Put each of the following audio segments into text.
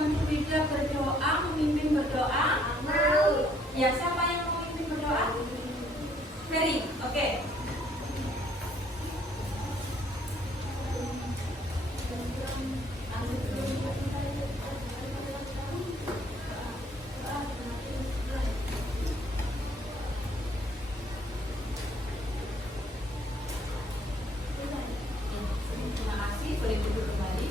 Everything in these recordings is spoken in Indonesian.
membantu Wida berdoa, memimpin berdoa? Mau. Ya, siapa yang mau memimpin berdoa? Mary, oke. Terima kasih, boleh duduk kembali.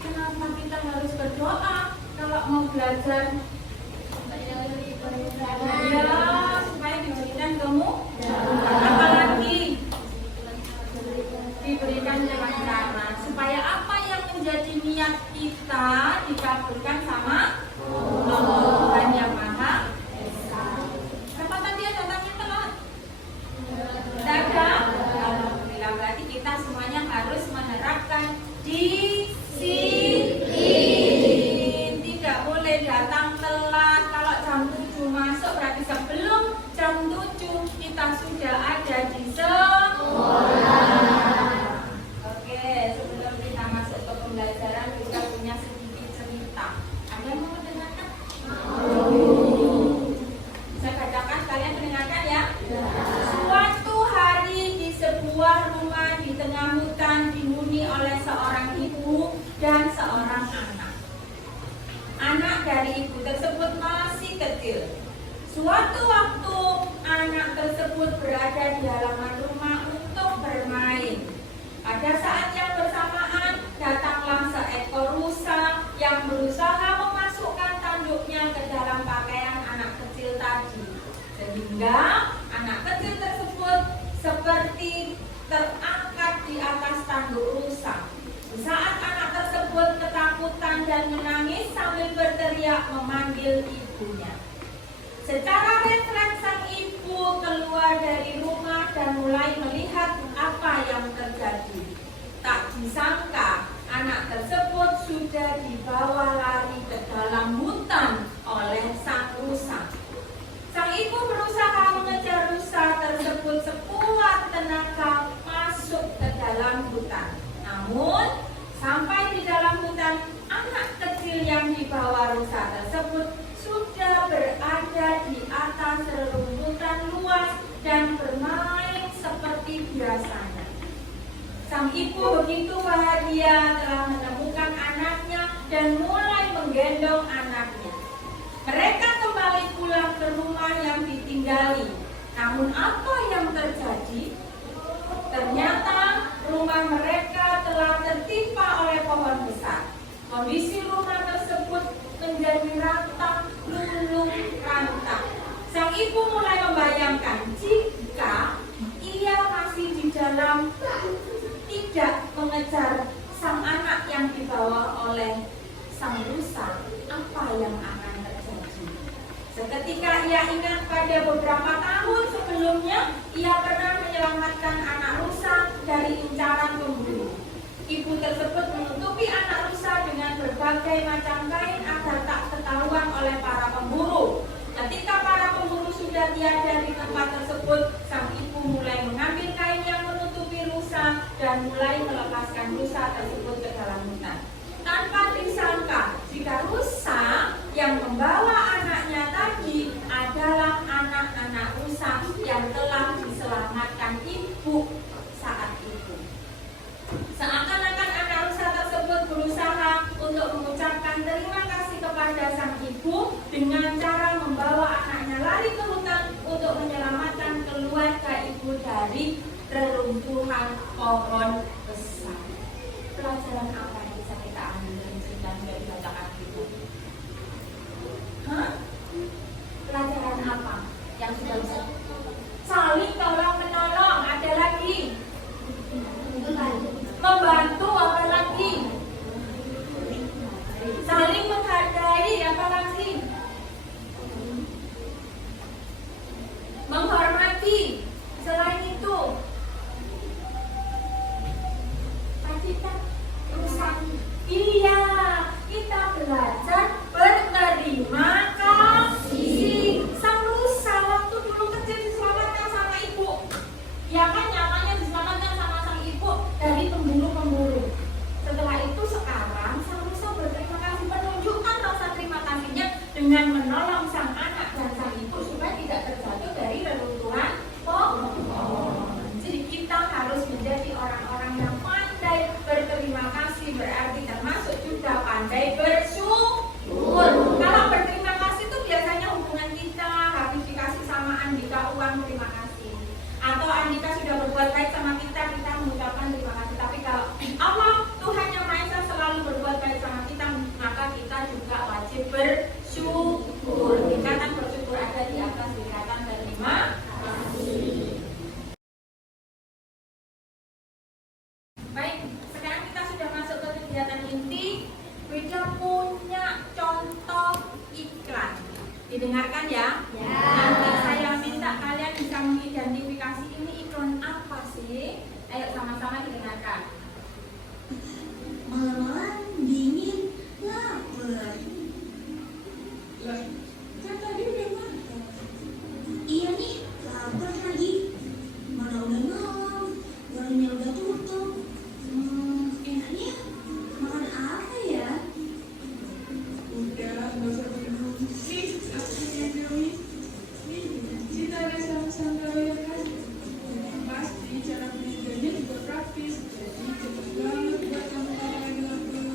Kenapa kita harus berdoa kalau mau belajar? Ya, supaya diberikan apalagi diberikan kelancaran, supaya apa yang menjadi niat kita dikabulkan sama Tuhan Yang Maha Esa. Siapa tadi yang datangnya telat? Tidak ada? Alhamdulillah, berarti kita semuanya harus menerapkan disiplin. Tidak boleh datang telat. Kalau jam 7 masuk berarti sebelum jam 7 kita sudah ada di sekolah. Oke, sebelum kita masuk ke pembelajaran kita punya sedikit cerita. Ada yang mau mendengarkan? Saya bacakan, kalian mendengarkan ya? Suatu hari di sebuah rumah di tengah hutan dihuni oleh seorang ibu dan seorang anak. Anak dari ibu tersebut masih kecil. Suatu waktu anak tersebut berada di halaman rumah untuk bermain. Pada saat yang bersamaan datanglah seekor rusa yang berusaha memasukkan tanduknya ke dalam pakaian anak kecil tadi, sehingga anak kecil tersebut seperti terangkat di atas tanduk rusa. Saat anak tersebut ketakutan dan menangis sambil berteriak memanggil ibunya. Secara refleks sang ibu keluar dari rumah dan mulai melihat apa yang terjadi. Tak disangka anak tersebut sudah dibawa lari ke dalam hutan oleh sang rusa. Sang ibu berusaha mengejar rusa tersebut sekuat tenaga masuk ke dalam hutan. Namun sampai di dalam hutan, anak kecil yang dibawa rusa tersebut sudah berada di atas rerumputan luas dan bermain seperti biasanya. Sang ibu begitu bahagia telah menemukan anaknya dan mulai menggendong anaknya. Mereka kembali pulang ke rumah yang ditinggali. Namun apa yang terjadi? Ternyata rumah mereka telah tertimpa oleh pohon besar. Kondisi rumah tersebut menjadi rantang, luluh rantang. Sang ibu mulai membayangkan jika ia masih di dalam, tidak mengejar sang anak yang dibawa oleh sang rusa, apa yang akan terjadi? Seketika ia ingat pada beberapa tahun sebelumnya ia pernah menyelamatkan anak rusa dari incaran pemburu. Ibu tersebut menutupi anak rusa dengan berbagai macam kain agar tak ketahuan oleh para pemburu. Ketika para pemburu sudah tiada di tempat tersebut, sang ibu mulai mengambil kain yang menutupi rusa dan mulai melepaskan rusa tersebut ke dalam hutan. Tanpa disangka, jika rusa yang membawa anaknya tadi adalah anak-anak rusa yang telah diselamatkan ibu saat itu. Seakan-akan anak rusa tersebut berusaha untuk mengucapkan terima kasih kepada sang ibu dengan cara membawa anaknya lari ke hutan untuk menyelamatkan keluarga ibu dari reruntuhan pohon besar. Pelajaran apa yang bisa kita ambil dari cerita yang dibacakan itu? Pelajaran apa yang sudah bisa? Saling tolong menolong, ada lagi. Membantu, apa lagi? Saling menghargai, apa lagi? Menghormati. Selain itu, tadi kan rusak dengan menolong sang anak dan sang ibu supaya tidak terjatuh dari reruntuhan pohon. Jadi kita harus menjadi orang-orang yang pandai berterima kasih, berarti termasuk juga pandai bersyukur. Kalau berterima kasih itu biasanya hubungan kita habis dikasih sama Andika uang terima kasih, atau Andika sudah berbuat baik sama kita, kita mengucapkan terima kasih. Tapi kalau Allah Tuhan yang Maha Esa selalu berbuat baik sama kita, maka kita juga wajib bersyukur. Ikatan bersyukur ada di atas ikatan terima kasih. Baik, sekarang kita sudah masuk ke kegiatan inti. Wida punya contoh iklan. Didengarkan ya? Ya. Nanti saya minta kalian bisa mengidentifikasi ini iklan apa sih? Ayo sama-sama didengarkan. Malam dingin lapar. Lah, kan tadi udah makan. Iya nih, lapar lagi. Mana udah malam, warungnya udah tutup. Enaknya makan apa ya? Udah, nggak usah bingung. Nih, aku punya Indomie. Nih, kita ada sama-sama ya kan? Pasti cara bikinnya juga praktis. Jadi cepet banget buat kamu kalau lagi lapar.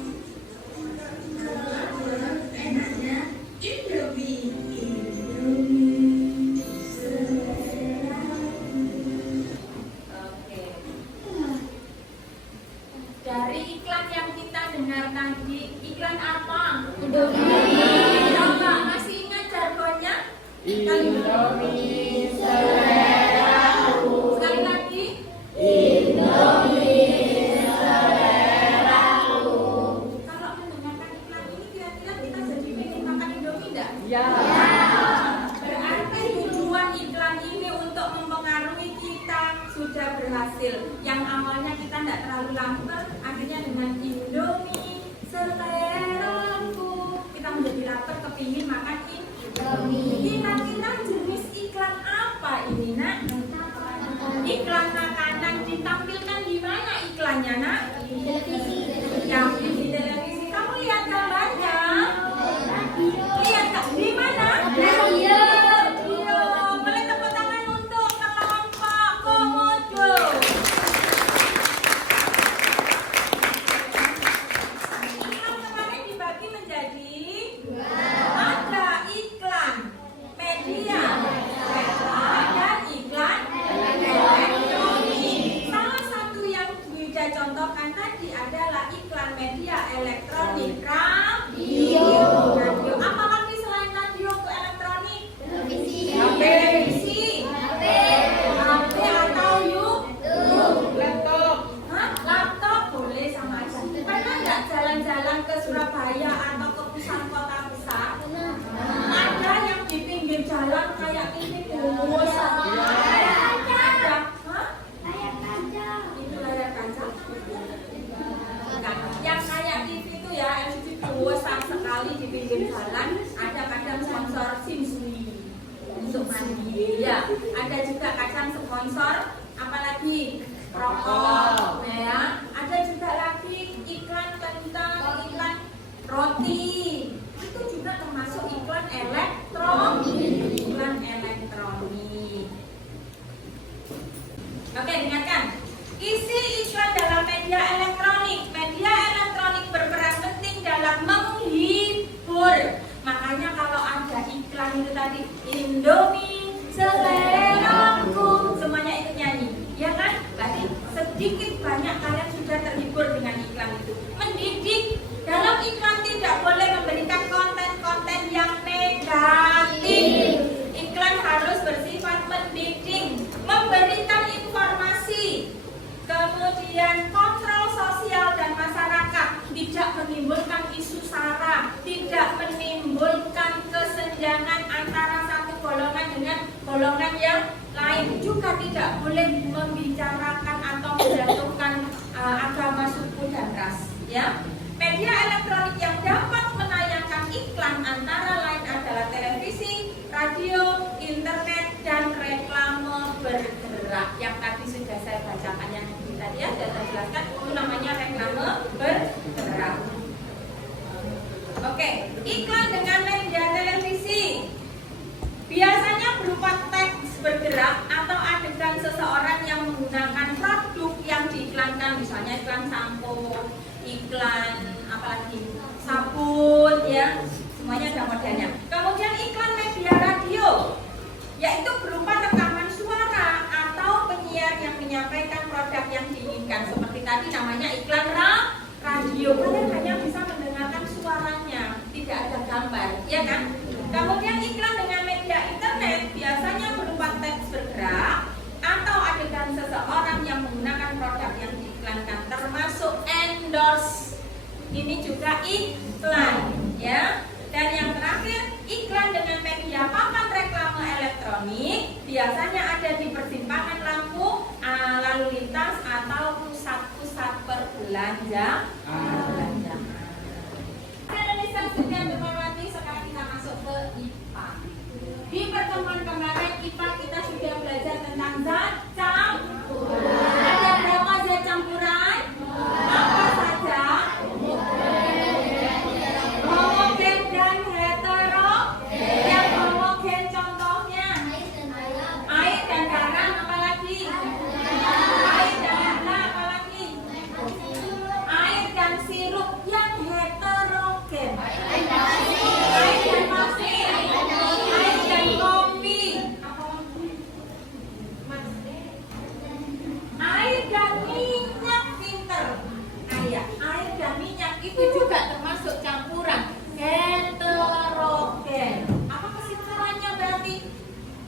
Kalau lapar, enaknya Indomie. Selera. Oke. Dari iklan yang kita dengar tadi, iklan apa? Indomie. Coba masih ingat jargonnya? Indomie seleraku. Sekali lagi. Kalau mendengarkan iklan ini kira-kira kita jadi pengen makan Indomie enggak? Ya. Berarti tujuan iklan ini untuk mempengaruhi kita sudah berhasil. Yang awalnya kita tidak terlalu lapar, akhirnya dengan Indomie seleraku kita menjadi lapar, kepingin makan Indomie. Kira-kira jenis iklan apa ini, Nak? Iklan makanan. Ditampilkan di mana iklannya, Nak? Di televisi. Di televisi. Kamu lihat gambarnya? Lihat Kak, di mana? Radio. Boleh tepuk tangan untuk kelompok Komodo. Iklan kemarin dibagi menjadi ada iklan media, ada iklan elektronik. Salah satu yang Wida contohkan tadi adalah iklan media elektronik radio. Apalagi selain radio ke elektronik? Televisi. HP atau YouTube. Laptop. Hah? Laptop boleh sama aja. Pernah nggak jalan-jalan ke Surabaya atau ke pusat kota besar? Ada yang di pinggir jalan kayak ini bos. Ada. Hah? Itu layar kaca. Bukan. Yang kayak TV itu ya LCD besar sekali di pinggir jalan. Ada kadang sponsor Simsui untuk mandi. Ya. Ada juga kadang sponsor apalagi rokok. Ya. Ada juga lagi iklan tentang iklan roti. Itu juga termasuk iklan elektronik. Iklan elektronik. Oke, dengarkan. Isi iklan dalam media elektronik. Media elektronik berperan penting dalam menghibur. Makanya kalau ada iklan itu tadi Indomie seleraku, semuanya ikut nyanyi, ya kan? Berarti sedikit banyak kalian sudah terhibur dengan iklan itu. Mendidik. Dalam iklan tidak boleh memberikan konten-konten yang negatif. Iklan harus bersifat mendidik, memberikan informasi, kemudian kontrol sosial dan masyarakat, tidak menimbulkan isu sara, tidak menimbulkan kesenjangan antara satu golongan dengan golongan yang lain, juga tidak boleh membicarakan atau menjatuhkan agama, suku dan ras. Ya, media elektronik yang dapat menayangkan iklan antara lain adalah televisi, radio, internet, dan reklame bergerak. Yang tadi sudah saya bacakan yang tadi ya, sudah saya jelaskan, itu namanya reklame bergerak. Oke, iklan dengan media televisi iklan apalagi sabun ya, semuanya ada modelnya. Kemudian iklan media radio, yaitu berupa rekaman suara atau penyiar yang menyampaikan produk yang diinginkan. Seperti tadi namanya iklan radio, kalian hanya bisa mendengarkan suaranya, tidak ada gambar, ya kan? Kemudian iklan dengan media internet biasanya berupa teks bergerak atau adegan seseorang yang menggunakan produk yang diiklankan, termasuk endorse. Ini juga iklan, ya. Dan yang terakhir, iklan dengan media papan reklame elektronik biasanya ada di persimpangan lampu lalu lintas atau pusat-pusat perbelanjaan. Indonesia sekian bermawati, sekarang kita masuk ke IPA. Di pertemuan kemarin IPA kita sudah belajar tentang zat campuran. Ada berapa zat campuran? Apa saja? Homogen dan heterogen. Yang homogen contohnya air dan garam, apalagi? Air dan gula, apalagi? Air dan sirup. Yang heterogen air dan pasir, air dan kopi, air dan minyak. Pinter ayah, air dan minyak itu juga termasuk campuran heterogen. Apa kesimpulannya berarti?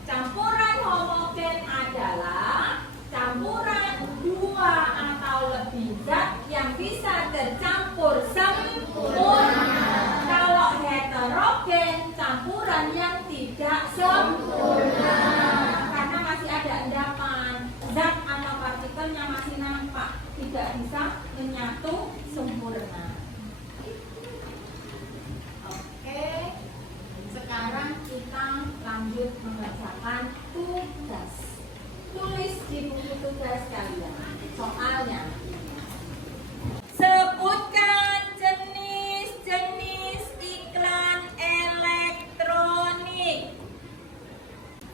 Campuran homogen adalah campuran dua atau lebih zat yang bisa tercampur sempurna. Kalau heterogen, campuran yang tidak sempurna, karena masih ada endapan, zat atau partikelnya masih nampak, tidak bisa menyatu sempurna. Oke, sekarang kita lanjut mengerjakan tugas. Tulis di buku tugas kalian soalnya. Sebutkan jenis-jenis iklan elektronik.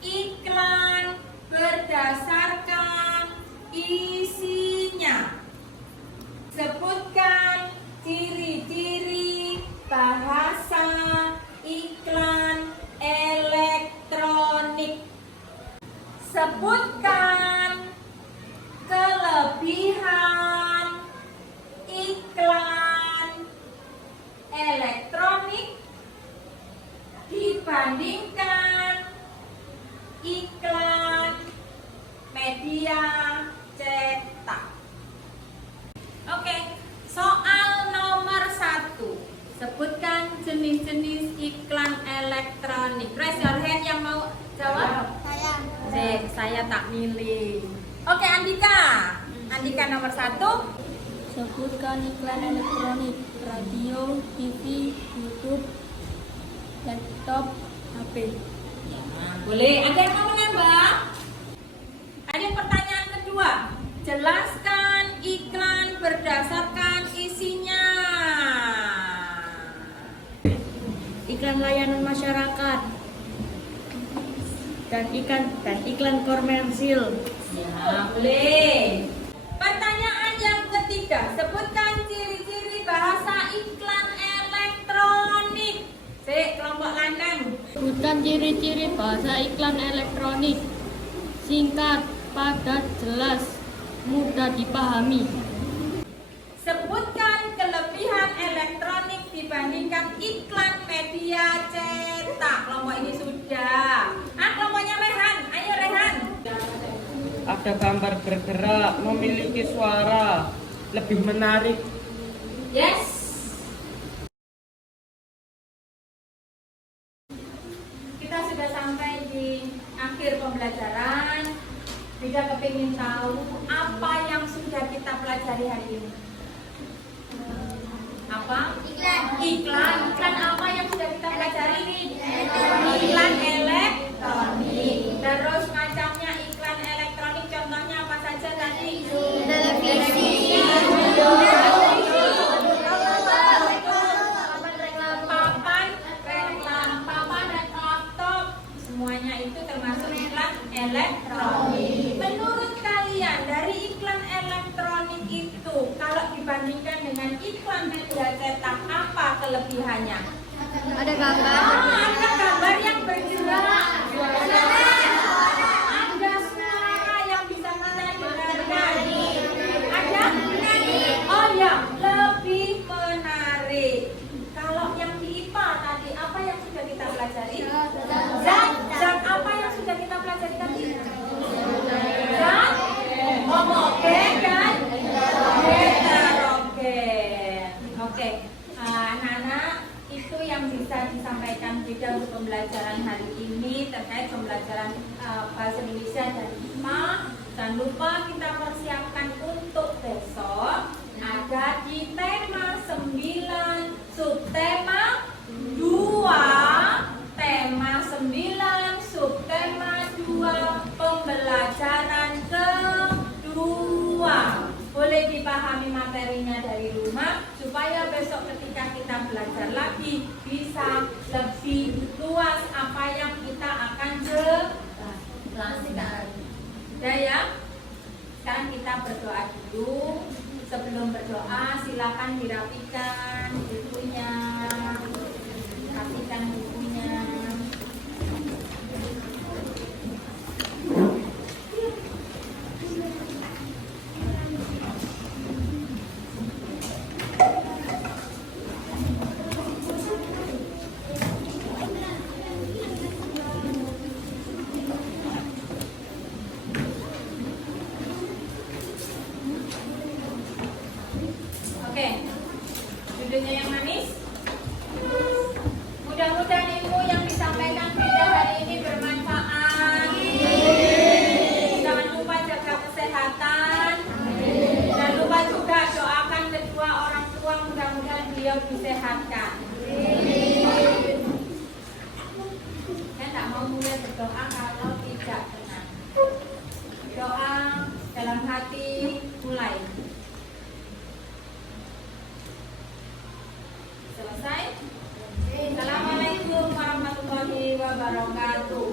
Iklan berdasarkan isinya. Sebutkan ciri-ciri bahasa iklan elektronik. Sebutkan kelebihan iklan elektronik dibandingkan iklan media cetak. Oke, soal nomor 1. Sebutkan jenis-jenis iklan elektronik. Raise your hand yang mau jawab. Saya tak milih. Oke, Andika. Andika nomor 1. Sebutkan iklan elektronik, radio, TV, YouTube, laptop, HP. Boleh. Ada yang mau menambah? Ada pertanyaan kedua. Jelaskan iklan berdasarkan isinya. Iklan layanan masyarakat dan iklan komersil. Ya, boleh. Pertanyaan yang ketiga, sebutkan ciri-ciri bahasa iklan elektronik. Kelompok lanang. Sebutkan ciri-ciri bahasa iklan elektronik. Singkat, padat, jelas, mudah dipahami. Sebutkan kelebihan elektronik dibandingkan iklan media cetak. Kelompok ini sudah. Kelompoknya Rehan. Ayo Rehan. Ada gambar bergerak, memiliki suara, lebih menarik. Yes. Kita sudah sampai di akhir pembelajaran. Bida kepingin tahu apa yang sudah kita pelajari hari ini? Apa? Iklan apa yang sudah kita pelajari ini? Iklan elektronik. Terus macamnya iklan elektronik, contohnya apa saja tadi? Televisi, papan dan laptop, semuanya itu termasuk iklan elektronik. Menurut kalian dari iklan elektronik itu kalau dibandingkan dengan iklan kelebihannya? Ada gambar. Ada gambar yang bergerak. Ada suara yang bisa kita dengarkan. Ada? Oh ya, lebih menarik. Kalau yang di IPA tadi, apa yang sudah kita pelajari? Zat apa yang sudah kita pelajari tadi? Zat homogen dan heterogen. Oke, anak-anak, itu yang bisa disampaikan juga untuk pembelajaran hari ini terkait pembelajaran bahasa Indonesia dan IPA. Jangan lupa kita persiapkan untuk besok. Ada di tema 9, subtema 2, tema 9, subtema 2, pembelajaran kedua. Boleh dipahami materinya dari rumah supaya besok ketika kita belajar lagi bisa lebih luas apa yang kita akan jelaskan. Udah ya? Sekarang kita berdoa dulu. Sebelum berdoa silakan dirapikan bukunya. Rapikan bukunya. Oke, judulnya yang manis. Mudah-mudahan ilmu yang disampaikan pada hari ini bermanfaat. Jangan lupa jaga kesehatan. Jangan lupa juga doakan kedua orang tua, mudah-mudahan beliau disehatkan. Saya tak mau mulai berdoa kalau tidak tenang. Doa dalam hati mulai. Selesai. Assalamualaikum warahmatullahi wabarakatuh.